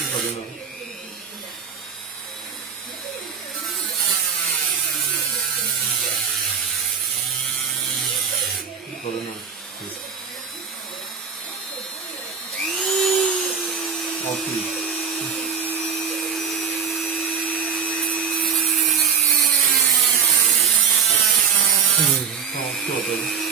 Bir kadar var. Bir kadar var. 600. Tamam, şu atalım.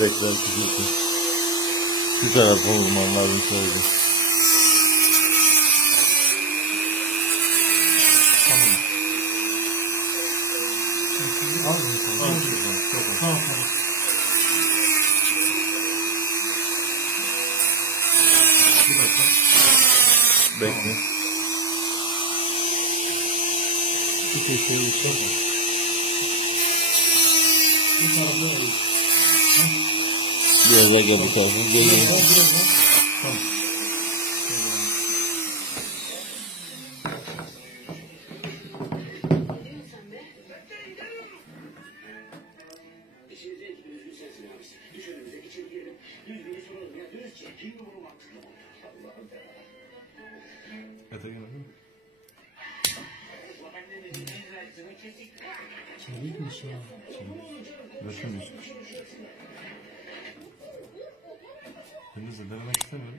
Beklenti gitti. Bir tarafa vurman lazım sadece. Tamam. Tamam. Bir dakika. Bekle. Bir köşeye yükselme. Bu tarafa eğil. Biraz daha gel bu tarafa. Geliyor. Tamam. Yata gelmedin mi? Çelikmiş ya. Bakın biz. Ben de denemek istemiyorum.